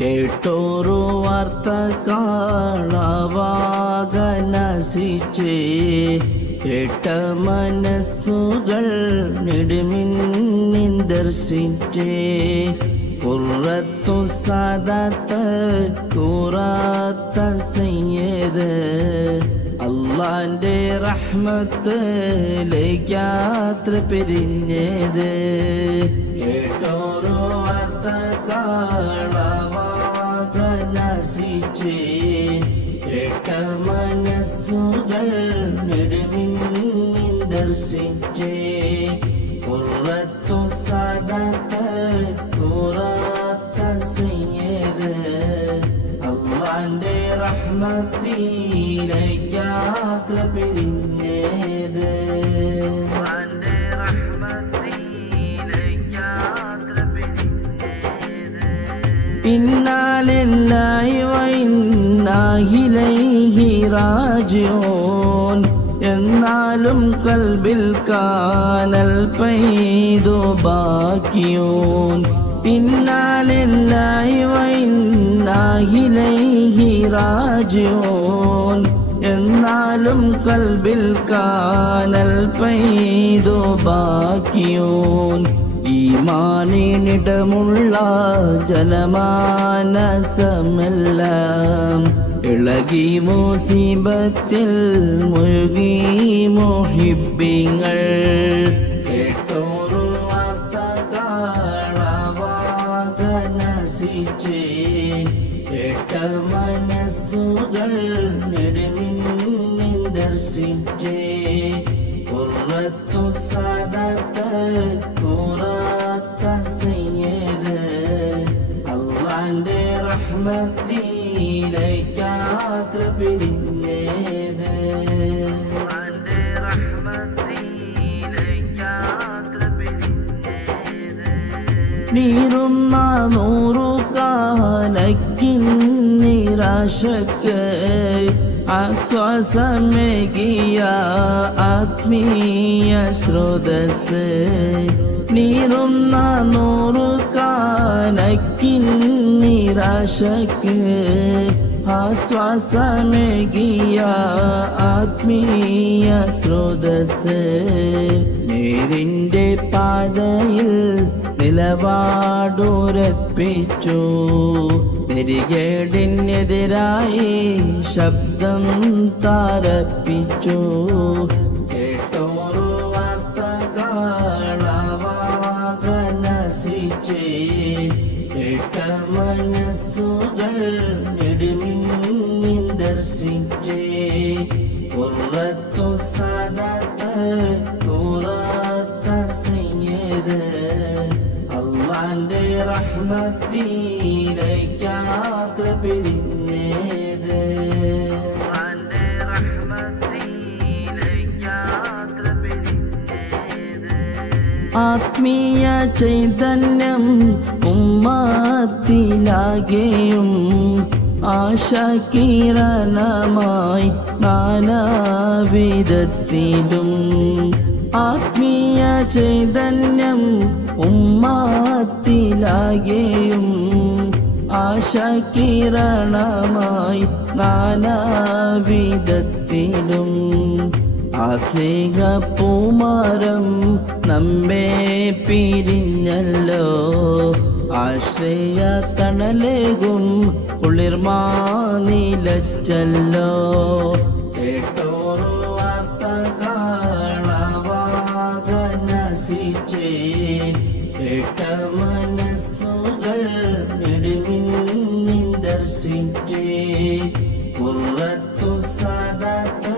കേട്ടോരു വാർത്ത കാണാവാകനസിച്ചേ കേട്ട മനസ്സുകൾ നെടുമിന്നിൻ ദർശിച്ചേ ഖുറത്തു സാദാത്ത് ഖുറാത്ത സയ്യിദ് അല്ലാന്റെ റഹ്മത്തിലേക്കാത്ര പിരിഞ്ഞത് കേട്ടോരു വാർത്ത കാണാവാകനസിച്ചേ കേട്ട മനസ്സുകൾ നെടുമിന്നിൻ ദർശിച്ചേ ഖുറത്തു സാദാത്ത് ഖുറാത്ത സയ്യിദ് അല്ലാന്റെ റഹ്മത്തിലേക്കാത്ര പിരിഞ്ഞത് ഇന്നാലില്ലാഹി വഇന്നാ ഇലൈഹി റാജിഊൻ എന്നാലും കൽബിൽ കാനൽ പൈദു ബാക്കിയൂൻ ഇന്നാലില്ലാഹി വഇന്നാ ഇലൈഹി റാജിഊൻ എന്നാലും കൽബിൽ കാനൽ പൈദു ബാക്കിയൂൻ ഈമാനിനിടമുള്ള ജനമാനസമെല്ലാം ഇളകി മുസീബത്തിൽ മുഴുകി മുഹിബ്ബിങ്ങൾ കേട്ടോരു വാർത്ത കാണാവാകനസിച്ചേ കേട്ട മനസ്സുകൾ നെടുമിന്നിൻ ദർശിച്ചേ ഖുറത്തു സാദാത്ത് ഖുറാത്ത സയ്യിദ് അല്ലാന്റെ റഹ്മത്തിലേക്കാത്ര പിരിഞ്ഞത് നീറുന്ന നൂറു കാലക്കിൻ നിരാശക്ക് ആശ്വാസമേകിയ ആത്മീയ സ്രോതസ് നീറുന്ന നൂറു കാലക്കിൻ നിരാശക്ക് ആശ്വാസമേകിയ ആത്മീയ സ്രോതസ് നേരിൻ്റെ പാതയിൽ നിലപാടുറപ്പിച്ചു നെരികേടിനെതിരായി ശബ്ദം താരപ്പിച്ചു കേട്ടോരു വാർത്ത കാണാവാകനസിച്ചേ കേട്ട മനസ്സുകൾ നെടുമിന്നിൻ ദർശിച്ചേ ഖുറത്തു സാദാത്ത് ഖുറാത്ത സയ്യിദ് അല്ലാന്റെ റഹ്മത്തിലേക്കാത്ര പിരിഞ്ഞത് ആത്മീയ ചൈതന്യം ഉമ്മത്തിലാകെയും ആശാകിരണമായി നാനാവിധത്തിലും ആത്മീയ ചൈതന്യം ഉമ്മത്തിലാകെയും ആശാകിരണമായി നാനാവിധത്തിലും ആ സ്നേഹപ്പൂമാരം നമ്മെ പിരിഞ്ഞല്ലോ ആശ്രയ തണലേകും കുളിർമാനിലച്ചല്ലോ കേട്ടോരു വാർത്ത കാണാവാകനസിച്ചേ കേട്ട മനസ്സുകൾ നെടുമിന്നിൻ ദർശിച്ചേ ഖുറത്തു സാദാത്ത്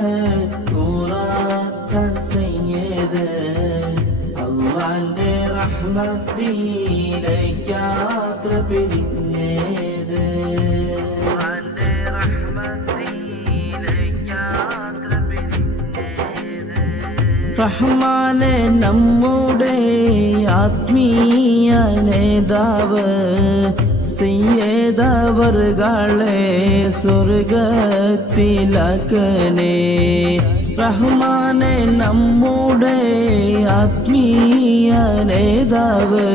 ഖുറാത്ത സയ്യിദ് അല്ലാന്റെ റഹ്മത്തിലേക്കാത്ര പിരിഞ്ഞത് റഹ്മാനെ നമ്മുടെ ആത്മീയ നേതാവ് സയ്യിദവർകളെ സ്വർഗത്തിലാക്കനേ റഹ്മാനെ നമ്മുടെ ആത്മീയ നേതാവ്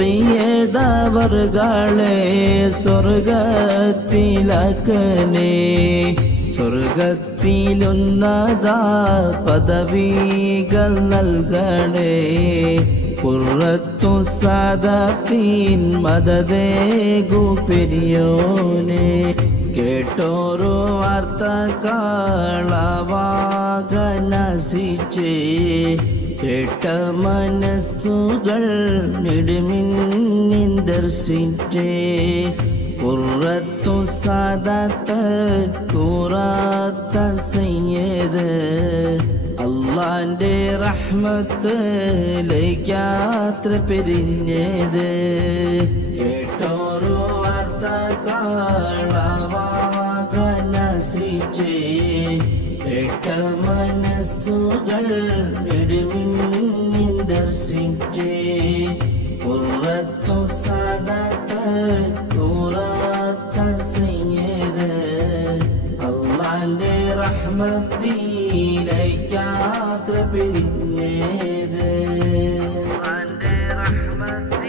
സയ്യിദവർകളെ സ്വർഗത്തിലാക്കണേ സ്വർഗത്തിലുന്നത പദവികൾ നൽകണേ ഖുർറത്തു സാദാത്തീൻ മദദേകു പെരിയോനെ കേട്ടോരു വാർത്തകളവാകനസിച്ചേ കേട്ട മനസ്സുകൾ നെടുമിന്നിൻ ദർശിച്ചേ ഖുർറത്തു സാദാത്ത് ഖുറാത്ത സയ്യിദ് അള്ളാന്റെ റഹ്മത്തിലേക്കാത്ര പിരിഞ്ഞത് കേട്ടോരു വാർത്തകളവാകനസിച്ചേ കേട്ട മനസ്സുകൾ നെടുമിന്നിൻ ദർശിച്ചേ ഖുർറത്തു സാദാത്ത് ഖുറാത്ത സയ്യിദ് അള്ളാന്റെ റഹ്മത്തിലേക്കാത്ര പിരിഞ്ഞത് അള്ളാന്റെ റഹ്മത്ത്